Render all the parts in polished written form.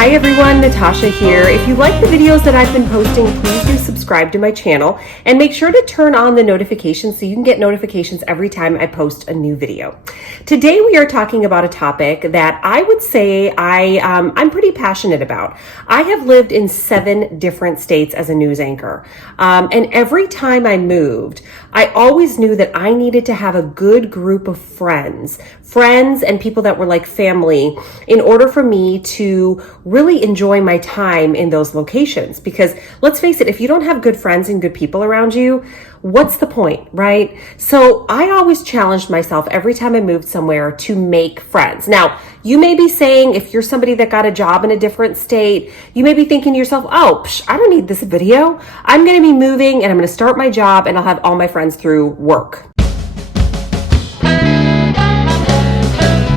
Hi everyone, Natasha here. If you like the videos that I've been posting, please do subscribe to my channel and make sure to turn on the notifications so you can get notifications every time I post a new video. Today we are talking about a topic that I would say I'm pretty passionate about. I have lived in 7 different states as a news anchor. And every time I moved, I always knew that I needed to have a good group of friends and people that were like family in order for me to really enjoy my time in those locations. Because let's face it, if you don't have good friends and good people around you, what's the point, right? So I always challenged myself every time I moved somewhere to make friends. Now, you may be saying, if you're somebody that got a job in a different state, you may be thinking to yourself, oh, I don't need this video. I'm going to be moving and I'm going to start my job and I'll have all my friends through work.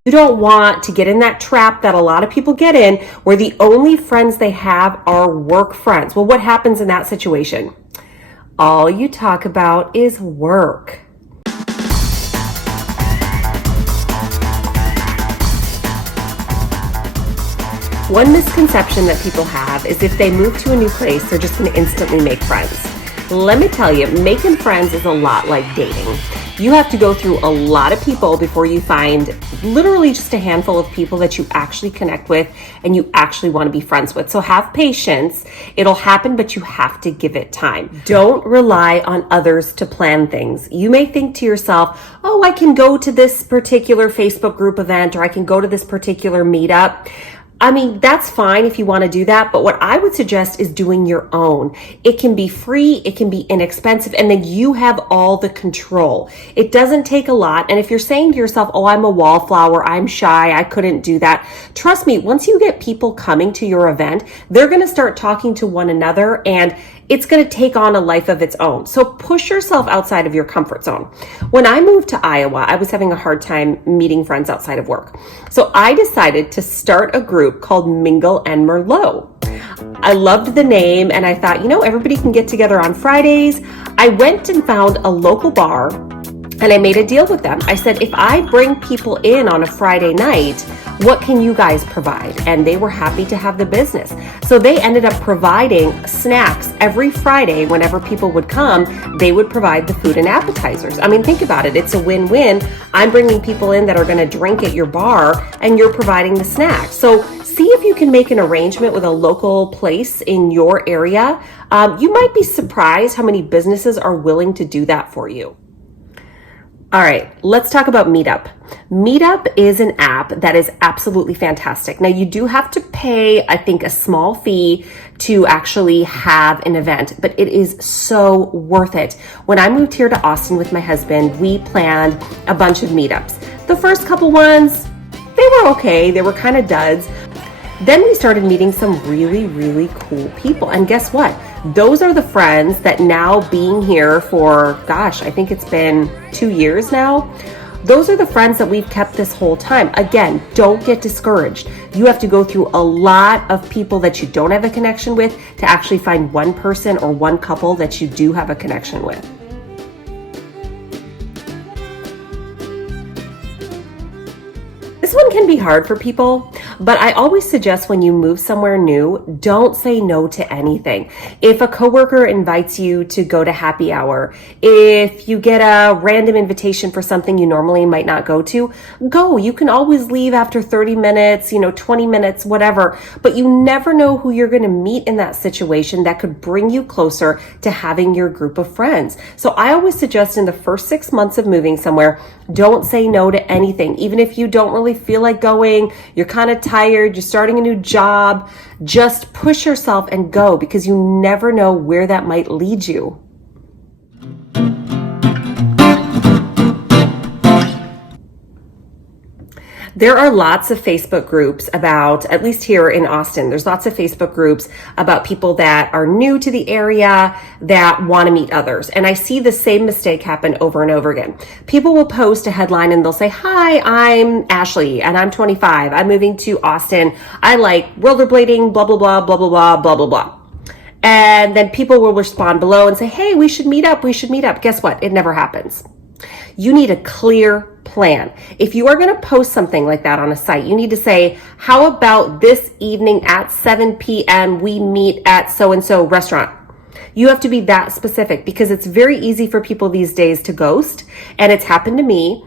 You don't want to get in that trap that a lot of people get in where the only friends they have are work friends. Well, what happens in that situation? All you talk about is work. One misconception that people have is if they move to a new place, they're just going to instantly make friends. Let me tell you, making friends is a lot like dating. You have to go through a lot of people before you find literally just a handful of people that you actually connect with and you actually want to be friends with. So have patience. It'll happen, but you have to give it time. Don't rely on others to plan things. You may think to yourself, oh, I can go to this particular Facebook group event or I can go to this particular meetup. I mean, that's fine if you want to do that, but what I would suggest is doing your own. It can be free, it can be inexpensive, and then you have all the control. It doesn't take a lot, and if you're saying to yourself, oh, I'm a wallflower, I'm shy, I couldn't do that, trust me, once you get people coming to your event, they're going to start talking to one another, and it's going to take on a life of its own. So push yourself outside of your comfort zone. When I moved to Iowa, I was having a hard time meeting friends outside of work. So I decided to start a group called Mingle and Merlot. I loved the name and I thought, everybody can get together on Fridays. I went and found a local bar and I made a deal with them. I said, if I bring people in on a Friday night, what can you guys provide? And they were happy to have the business. So they ended up providing snacks every Friday. Whenever people would come, they would provide the food and appetizers. I mean, think about it. It's a win-win. I'm bringing people in that are going to drink at your bar and you're providing the snacks. So see if you can make an arrangement with a local place in your area. You might be surprised how many businesses are willing to do that for you. All right, let's talk about Meetup. Meetup is an app that is absolutely fantastic. Now, you do have to pay, I think, a small fee to actually have an event, but it is so worth it. When I moved here to Austin with my husband, we planned a bunch of meetups. The first couple ones, they were okay. They were kind of duds. Then we started meeting some really, really cool people. And guess what? Those are the friends that now being here for, I think it's been 2 years now. Those are the friends that we've kept this whole time. Again, don't get discouraged. You have to go through a lot of people that you don't have a connection with to actually find one person or one couple that you do have a connection with. This one can be hard for people, but I always suggest when you move somewhere new, don't say no to anything. If a coworker invites you to go to happy hour, if you get a random invitation for something you normally might not go to, go. You can always leave after 30 minutes, 20 minutes, whatever, but you never know who you're going to meet in that situation that could bring you closer to having your group of friends. So I always suggest in the first 6 months of moving somewhere, don't say no to anything. Even if you don't really feel like going, you're kind of tired, you're starting a new job, just push yourself and go because you never know where that might lead you. There are lots of Facebook groups about, at least here in Austin, there's lots of Facebook groups about people that are new to the area that want to meet others. And I see the same mistake happen over and over again. People will post a headline and they'll say, hi, I'm Ashley and I'm 25. I'm moving to Austin. I like rollerblading, blah, blah, blah, blah, blah, blah, blah, blah, blah. And then people will respond below and say, hey, we should meet up. We should meet up. Guess what? It never happens. You need a clear plan. If you are going to post something like that on a site, you need to say, how about this evening at 7 p.m. we meet at so-and-so restaurant? You have to be that specific because it's very easy for people these days to ghost, and it's happened to me.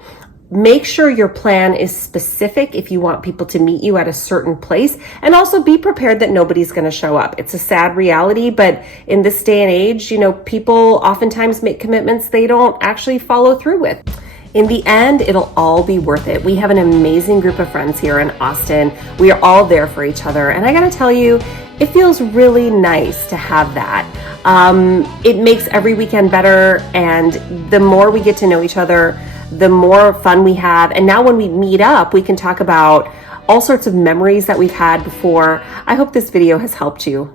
Make sure your plan is specific if you want people to meet you at a certain place, and also be prepared that nobody's going to show up. It's a sad reality, but in this day and age, people oftentimes make commitments they don't actually follow through with. In the end, it'll all be worth it. We have an amazing group of friends here in Austin. We are all there for each other, and I got to tell you, it feels really nice to have that. It makes every weekend better, and the more we get to know each other, the more fun we have. And now when we meet up, we can talk about all sorts of memories that we've had before. I hope this video has helped you.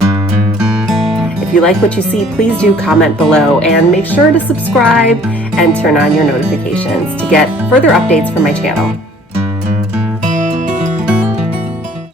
If you like what you see, please do comment below and make sure to subscribe and turn on your notifications to get further updates from my channel.